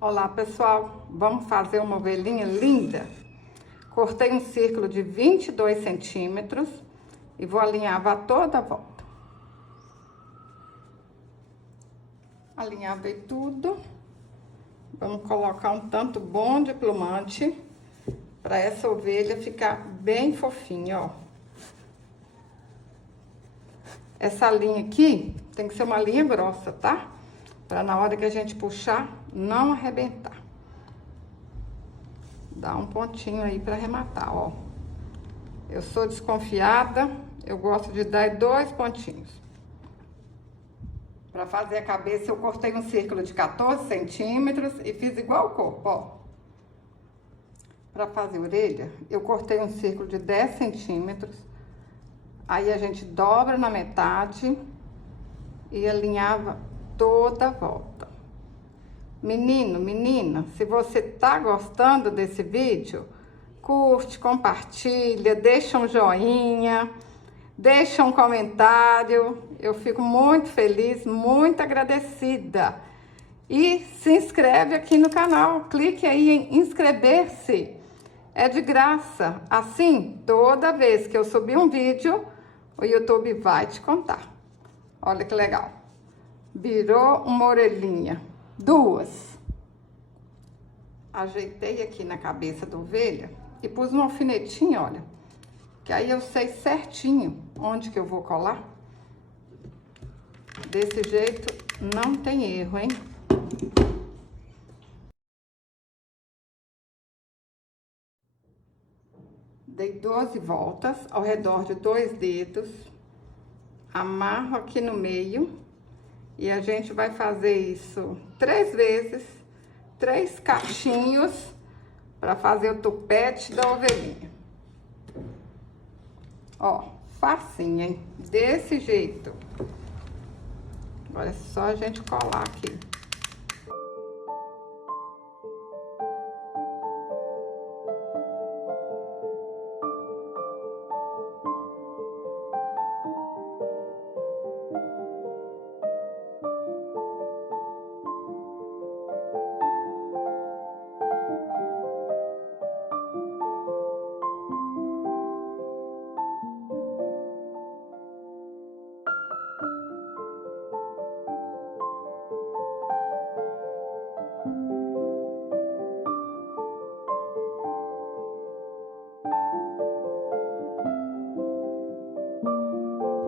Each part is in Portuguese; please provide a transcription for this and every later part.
Olá pessoal, vamos fazer uma ovelhinha linda. Cortei um círculo de 22 centímetros e vou alinhavar toda a volta. Alinhavei tudo. Vamos colocar um tanto bom de plumante para essa ovelha ficar bem fofinha, ó. Essa linha aqui tem que ser uma linha grossa, tá? Para na hora que a gente puxar, não arrebentar. Dá um pontinho aí para arrematar, ó. Eu sou desconfiada, eu gosto de dar 2 pontinhos. Para fazer a cabeça, eu cortei um círculo de 14 centímetros e fiz igual o corpo, ó. Para fazer a orelha, eu cortei um círculo de 10 centímetros. Aí a gente dobra na metade e alinhava toda a volta. Menino, menina, se você tá gostando desse vídeo, curte, compartilha, deixa um joinha, deixa um comentário. Eu fico muito feliz, muito agradecida. E se inscreve aqui no canal, clique aí em inscrever-se. É de graça. Assim, toda vez que eu subir um vídeo, o YouTube vai te contar. Olha que legal. Virou uma orelhinha. 2. Ajeitei aqui na cabeça da ovelha e pus um alfinetinho, olha. Que aí eu sei certinho onde que eu vou colar. Desse jeito não tem erro, hein? Dei 12 voltas ao redor de 2 dedos. Amarro aqui no meio. E a gente vai fazer isso 3 vezes, 3 cachinhos, para fazer o tupete da ovelhinha. Ó, facinho, hein? Desse jeito. Agora é só a gente colar aqui.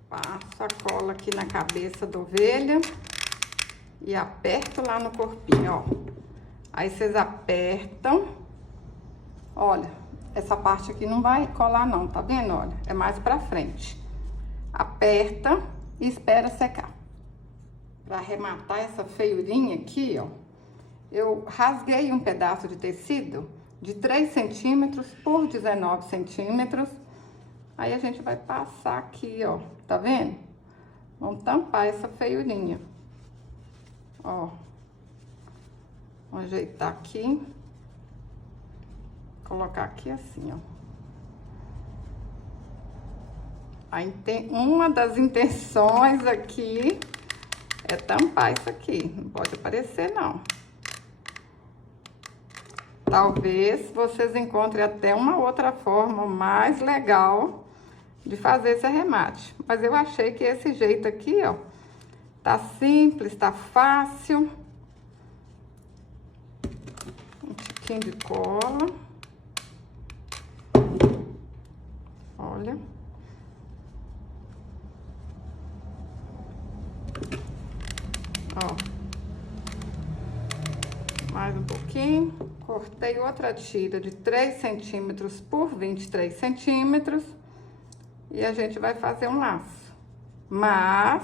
Passo a cola aqui na cabeça da ovelha e aperto lá no corpinho, ó. Aí vocês apertam. Olha, essa parte aqui não vai colar não, tá vendo? Olha, é mais pra frente. Aperta e espera secar. Pra arrematar essa feiurinha aqui, ó, eu rasguei um pedaço de tecido de 3 centímetros por 19 centímetros. Aí a gente vai passar aqui, ó, tá vendo? Vamos tampar essa feiurinha. Ó. Vou ajeitar aqui. Colocar aqui assim, ó. Aí tem uma das intenções aqui é tampar isso aqui. Não pode aparecer, não. Talvez vocês encontrem até uma outra forma mais legal de fazer esse arremate. Mas eu achei que esse jeito aqui, ó, tá simples, tá fácil. Um tiquinho de cola. Olha. Ó. Mais um pouquinho. Cortei outra tira de 3 centímetros por 23 centímetros. E a gente vai fazer um laço. Mas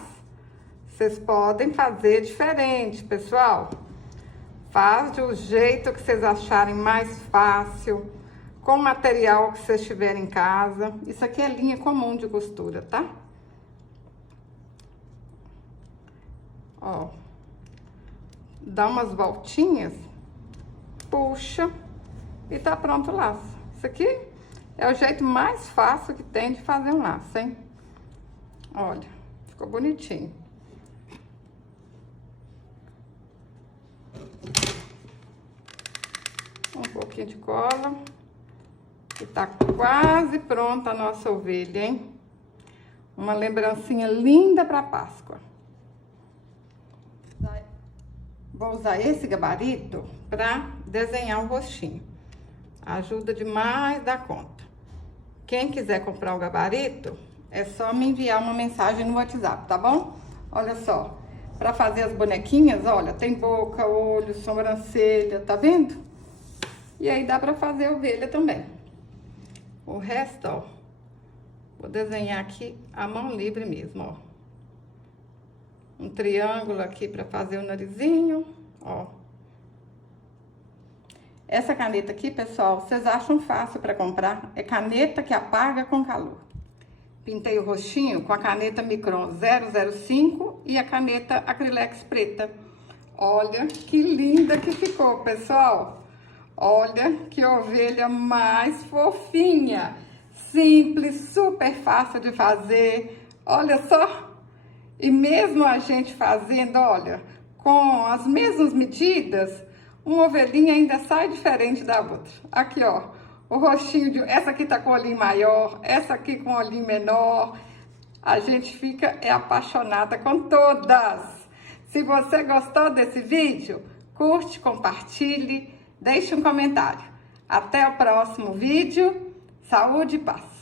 vocês podem fazer diferente, pessoal. Faz do jeito que vocês acharem mais fácil, com o material que vocês tiverem em casa. Isso aqui é linha comum de costura, tá? Ó. Dá umas voltinhas, puxa e tá pronto o laço. Isso aqui é o jeito mais fácil que tem de fazer um laço, hein? Olha, ficou bonitinho. Um pouquinho de cola. E tá quase pronta a nossa ovelha, hein? Uma lembrancinha linda para Páscoa. Vou usar esse gabarito para desenhar o rostinho. Ajuda demais da conta. Quem quiser comprar o gabarito, é só me enviar uma mensagem no WhatsApp, tá bom? Olha só, para fazer as bonequinhas, olha, tem boca, olho, sobrancelha, tá vendo? E aí dá para fazer ovelha também. O resto, ó, vou desenhar aqui a mão livre mesmo, ó. Um triângulo aqui para fazer o narizinho, ó. Essa caneta aqui, pessoal, vocês acham fácil para comprar? É caneta que apaga com calor. Pintei o rostinho com a caneta Micron 005 e a caneta Acrylex preta. Olha que linda que ficou, pessoal. Olha que ovelha mais fofinha. Simples, super fácil de fazer. Olha só. E mesmo a gente fazendo, olha, com as mesmas medidas, uma ovelhinha ainda sai diferente da outra. Aqui, ó, o rostinho de... Essa aqui tá com o olhinho maior, essa aqui com o olhinho menor. A gente fica apaixonada com todas. Se você gostou desse vídeo, curte, compartilhe, deixe um comentário. Até o próximo vídeo. Saúde e paz.